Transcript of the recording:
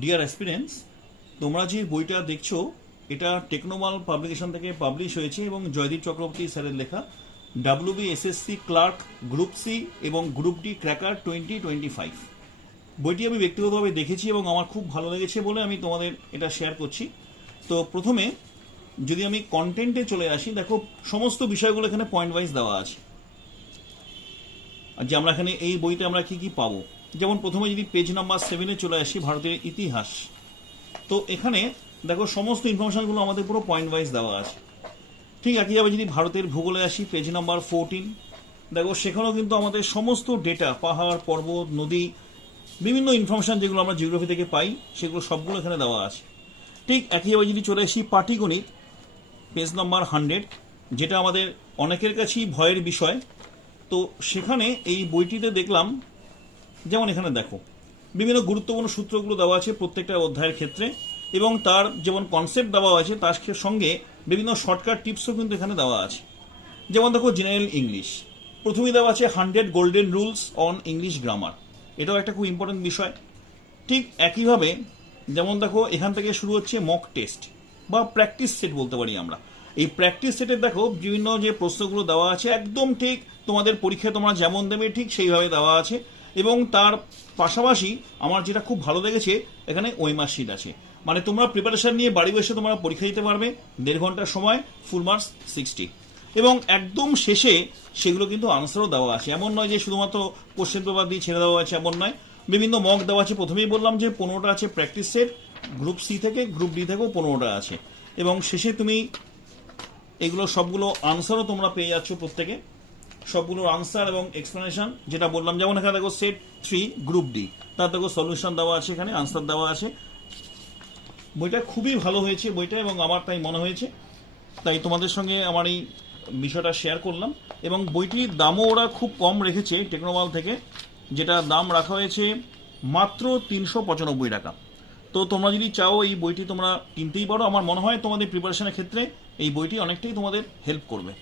Deer aspirants, তোমরা যে বইটা দেখছো এটা টেকনোমাল পাবলিকেশন থেকে পাবলিশ হয়েছে এবং জয়দীপ চক্রবর্তী স্যারের লেখা WBSSC ক্লার্ক গ্রুপ সি এবং গ্রুপ ডি ক্র্যাকার 2025। বইটি আমি ব্যক্তিগতভাবে দেখেছি এবং আমার খুব ভালো লেগেছে বলে আমি তোমাদের এটা শেয়ার করছি। তো প্রথমে যদি আমি কন্টেন্টে চলে আসি, দেখো সমস্ত বিষয়গুলো এখানে পয়েন্ট ওয়াইজ দেওয়া আছে। আর যে আমরা এখানে এই বইতে আমরা কি কি পাবো, যেমন প্রথমে যদি পেজ নাম্বার 7-এ চলে আসি, ভারতের ইতিহাস, তো এখানে দেখো সমস্ত ইনফরমেশনগুলো আমাদের পুরো পয়েন্ট ওয়াইজ দেওয়া আছে। ঠিক একইভাবে যদি ভারতের ভূগোলে আসি, পেজ নাম্বার 14, দেখো সেখানেও কিন্তু আমাদের সমস্ত ডেটা, পাহাড়, পর্বত, নদী, বিভিন্ন ইনফরমেশন যেগুলো আমরা জিওগ্রাফি থেকে পাই সেগুলো সবগুলো এখানে দেওয়া আছে। ঠিক একইভাবে যদি চলে আসি পাটিগণিত, পেজ নাম্বার 100, যেটা আমাদের অনেকের কাছেই ভয়ের বিষয়। তো সেখানে এই বইটিতে দেখলাম, যেমন এখানে দেখো বিভিন্ন গুরুত্বপূর্ণ সূত্রগুলো দেওয়া আছে প্রত্যেকটা অধ্যায়ের ক্ষেত্রে, এবং তার যেমন কনসেপ্ট দেওয়া আছে তার সঙ্গে বিভিন্ন শর্টকাট টিপসও কিন্তু এখানে দেওয়া আছে। যেমন দেখো জেনারেল ইংলিশ, প্রথমেই দেওয়া আছে 100 golden rules on English grammar, এটাও একটা খুব ইম্পর্টেন্ট বিষয়। ঠিক একইভাবে যেমন দেখো এখান থেকে শুরু হচ্ছে মক টেস্ট বা প্র্যাকটিস সেট বলতে পারি আমরা। এই প্র্যাকটিস সেটের দেখো বিভিন্ন যে প্রশ্নগুলো দেওয়া আছে একদম ঠিক তোমাদের পরীক্ষায় তোমরা যেমন দেবে ঠিক সেইভাবে দেওয়া আছে। এবং তার পাশাপাশি আমার যেটা খুব ভালো লেগেছে, এখানে ওয়েমার শিট আছে, মানে তোমরা প্রিপারেশন নিয়ে বাড়ি বসে তোমরা পরীক্ষা দিতে পারবে 1.5 ঘন্টার সময়, ফুল মার্কস 60। এবং একদম শেষে সেগুলো কিন্তু আনসারও দেওয়া আছে, এমন নয় যে শুধুমাত্র কোশ্চেন পেপার দিয়ে ছেড়ে দেওয়া আছে, এমন নয়। বিভিন্ন মক দেওয়া আছে, প্রথমেই বললাম যে 15টা আছে প্র্যাকটিস সেট, গ্রুপ সি থেকে, গ্রুপ ডি থেকেও 15টা আছে। এবং শেষে তুমি এগুলো সবগুলো আনসারও তোমরা পেয়ে যাচ্ছ, প্রত্যেকে সবগুলোর আনসার এবং এক্সপ্লেনেশন যেটা বললাম। যেমন এখানে দেখো সেট 3 গ্রুপ ডি, তার দেখো সলিউশন দেওয়া আছে, এখানে আনসার দেওয়া আছে। বইটা খুবই ভালো হয়েছে বইটা, এবং আমার তাই মনে হয়েছে, তাই তোমাদের সঙ্গে আমার এই বিষয়টা শেয়ার করলাম। এবং বইটির দামও ওরা খুব কম রেখেছে টেকনোমাল থেকে, যেটা দাম রাখা হয়েছে মাত্র 395 টাকা। তো তোমরা যদি চাও এই বইটি তোমরা কিনতেই পারো, আমার মনে হয় তোমাদের প্রিপারেশনের ক্ষেত্রে এই বইটি অনেকটাই তোমাদের হেল্প করবে।